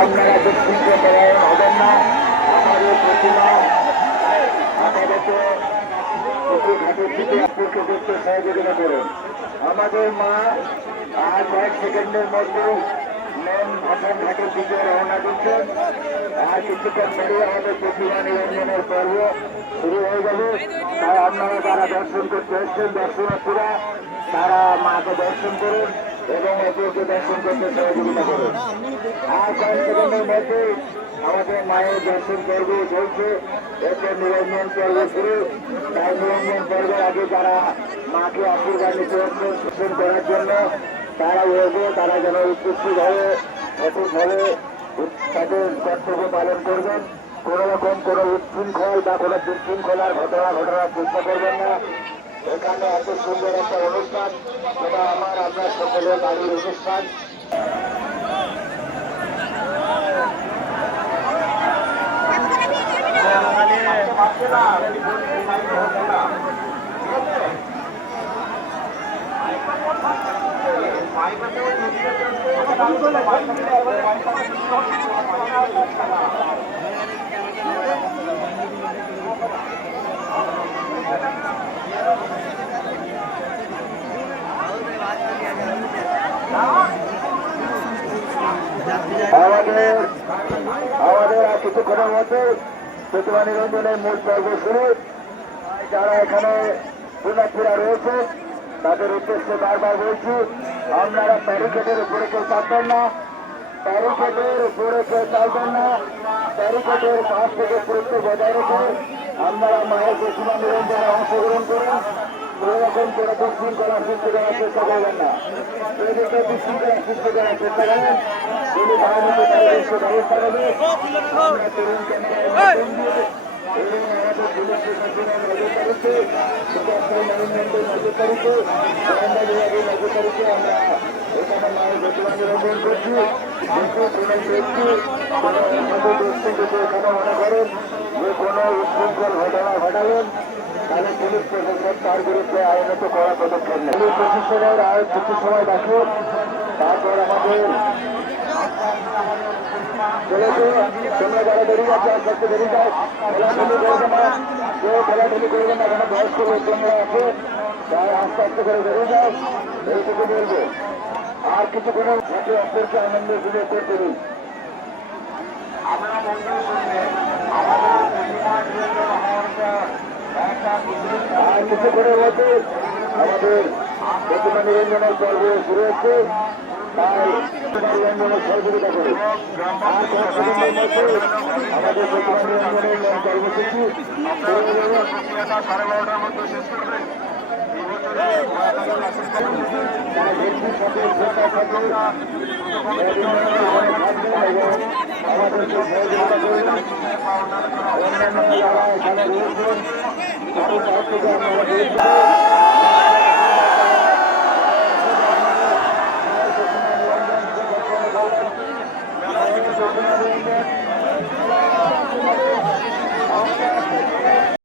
আপনারা দুশ্চিন্তা করেন হবেন না। আমাদের প্রতিমা আমাদেরকে ঘাটের দিকে আপলোড করতে সহযোগিতা করুন। আমাদের মা আর কয়েক সেকেন্ডের মধ্যে মেন ভাষণ ঘাটের দিকে রওনা দিচ্ছেন। আর কিছুক্ষণ পরে আমাদের প্রতিমা নিরঞ্জনের পর্ব শুরু হয়ে যাবে। তাই আপনারা যারা দর্শন করতে এসছেন দর্শনার্থীরা তারা মাকে দর্শন করুন এবং অপরকে দর্শন করতে সহযোগিতা করুন। আর কয়েক সেকেন্ডের মধ্যে আমাদের মায়ের দর্শন পর্ব চলছে। এরপর নিরঞ্জন পর্ব শুরু। তাই নিরঞ্জন পর্বের আগে যারা মাকে আশীর্বাদ নিতে হচ্ছেন দর্শন করার জন্য তারা এগো তারা যেন উপস্থিত হয়ে সঠিকভাবে তাদের কর্তব্য পালন করবেন। কোন রকম কোন উচ্ছৃঙ্খল বা কোন বিশৃঙ্খলার ঘটনা ঘটানোর চেষ্টা করবেন না। এখানে এত সুন্দর একটা অনুষ্ঠান যেটা আপনার সকলের বাড়ির অনুষ্ঠান। আমাদের আর কিছুক্ষণের মধ্যে প্রতিমা নিরঞ্জনের মূল পর্ব শুরু। যারা এখানে পুণ্যার্থীরা রয়েছে তাদের উদ্দেশ্যে বারবার বলছি আপনারা ব্যারিকেডের উপরে কেউ চাপবেন না, ব্যারিকেডের উপরে কেউ চালবেন না। ব্যারিকেডের পাশ থেকে পুরুত্ব বজায় রেখে আপনারা মায়ের প্রতিমা নিরঞ্জনে অংশগ্রহণ করুন। কোন রকম কোন বিশৃঙ্খলা সৃষ্টি করার চেষ্টা করবেন না। এদিকে বিশৃঙ্খলা সৃষ্টি করার চেষ্টা করেন তিনি ভারতীয় তারিখে ব্যবস্থা নেবে। আমরা তরুণ ক্যামেরায় মাধ্যম দিয়ে এবং আমাদের পুলিশ প্রশাসনের নজরদারিতে সুপারস্টার ম্যানেজমেন্টের নজরদারিতে গোয়েন্দা বিভাগের নজরদারিতে আমরা এখানে মায়ের প্রতিমা নিরঞ্জন করছি। কিন্তু কোন ব্যক্তি কোন অসাধু ব্যক্তি যদি এখানে মনে করেন যে কোনো উচ্ছৃঙ্খল ঘটনা ঘটালেন তাহলে পুলিশ প্রশাসন তার বিরুদ্ধে আইনত করা পদক্ষেপ নেয়। পুলিশ প্রশাসনের আর কিছু সময় বাকি। তারপর আমাদের চলেছে তোমরা যারা বেরিয়ে যাচ্ছে আস্তে আস্তে বেরিয়ে যায়। খেলাধুলি করবে না, কেউ খেলাধুলি করবে না, এখানে বয়স্ক লোকজনরা আছে তাই আস্তে আস্তে করে বেরিয়ে যায়। এইটুকু বলবো। আর কিছুক্ষণের সাথে অপরকে আনন্দের সুযোগ করতে দিন। আমরা মন্দির শুনলে আর কিছুক্ষণের মধ্যে আমাদের প্রতিমা নিরঞ্জনের পর্ব শুরু হচ্ছে। তাই নিরঞ্জনের সহযোগিতা করে আর কয়েকদিনের মধ্যে আমাদের প্রতিমা নিরঞ্জনের কর্মসূচি শুরু হয়ে যাবে। 12:30টার মধ্যে শেষ করবে। আমাদেরকে সহযোগিতা করুন। অন্যান্য যারা এখানে রয়েছেন তাদের কাছ থেকে আপনারা